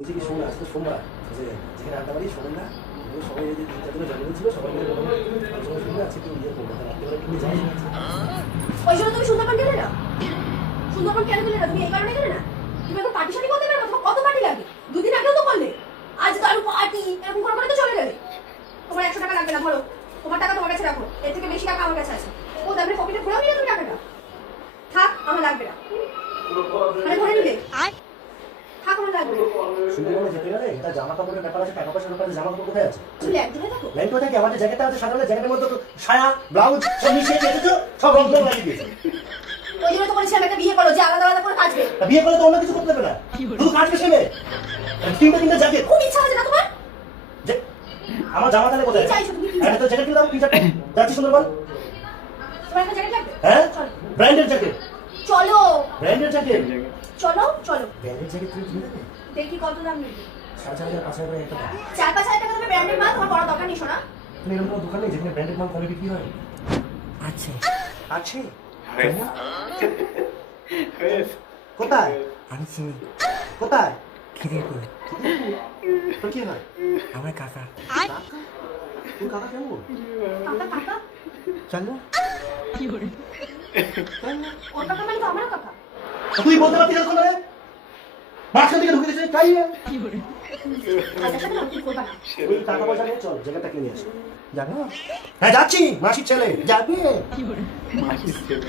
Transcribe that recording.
বলছি কি শোন, আজকে সোমবার যেখানে আড্ডা বাড়ি শোনেন না সবাই যে তিন চার দিনের জন্মদিন ছিল সবাই মিলে আলোচনা শুনবে আজকে একটু ইয়ে করবো রাত্রে তুমি যাই ওই জন্য তুমি সুন্দরবন গেলে না? সুন্দরবন কেন গেলে না? তুমি এই কারণে গেলে না? তুমি এখন পার্টি শাড়ি করতে পারো? তোমার কত পার্টি লাগে? দুদিন আগেও তো করলে। আজ তো আরো পার্টি এরকম করে তো চলে গেলে। তোমার 100 টাকা লাগবে না, ধরো। তোমার টাকা তোমার কাছে রাখো, এর থেকে বেশি টাকা আমার কাছে আছে। ও দামের পকেটে ঘুরাও নিয়ে তুমি টাকাটা। থাক, আমার লাগবে না। মানে ধরে নিলে থাক, আমার লাগবে না। সুন্দরবনে যেতে গেলে এটা জামা কাপড়ের ব্যাপার আছে, টাকা পয়সার ব্যাপার আছে। জামা কাপড় কোথায় আছে? তুমি ল্যান্ড ধরে থাকো। ল্যান্ড কোথায় কি? আমাদের জ্যাকেটটা আছে, সাধারণ জ্যাকেটের মধ্যে তো সায়া ব্লাউজ সব মিশিয়ে গেছে, তো সব রং রং লাগিয়ে দিয়েছে। ওই জন্য তো বলেছিলাম একটা বিয়ে করো, যে আলাদা আলাদা করে কাচবে। বিয়ে করলে তো অন্য কিছু করতে হবে না, শুধু কাজ বেশি নেই। তিনটা জ্যাকেট খুব ইচ্ছা হচ্ছে না তোমার? যে আমার জামা তাহলে কোথায়? কি চাইছো তুমি? কি একটা তো জ্যাকেট কিনে দাও, তিন চারটে যাচ্ছি সুন্দরবন। তোমার একটা জ্যাকেট লাগবে? হ্যাঁ, চলো ব্র্যান্ডের জ্যাকেট, চলো ব্র্যান্ডের জ্যাকেট, চলো চলো। ব্র্যান্ডের জ্যাকেট তুমি কিনে দেবে? দেখি কত দাম নেবে। 4,500 5,000 একটা দাম। 4-5 হাজার টাকা তুমি ব্র্যান্ডের মাল তোমার বড় দরকার নেই, শোনা। তুমি এরকম কোনো দোকান নেই যেখানে ব্র্যান্ডেড মাল কমে বিক্রি হয়? আছে আছে কোথায়? আমি চিনি কোথায়? খিদিরপুর। তোর কি হয়? আমার কাকা। কাকা? তোর কাকা কেমন? কাকা কাকা চলো। ওর কাকা মানে তো আমারও কাকা। তুই বলতে পারছিস না কোন রে? মাঝখান থেকে ঢুকে দিয়েছিস তাই না? কাকার সাথে না কি করবা না। ওই টাকা পয়সা নিয়ে চল জ্যাকেটটা কিনে আসি। যাবো। হ্যাঁ যাচ্ছি, মাসির ছেলে যাবে। মাসির ছেলে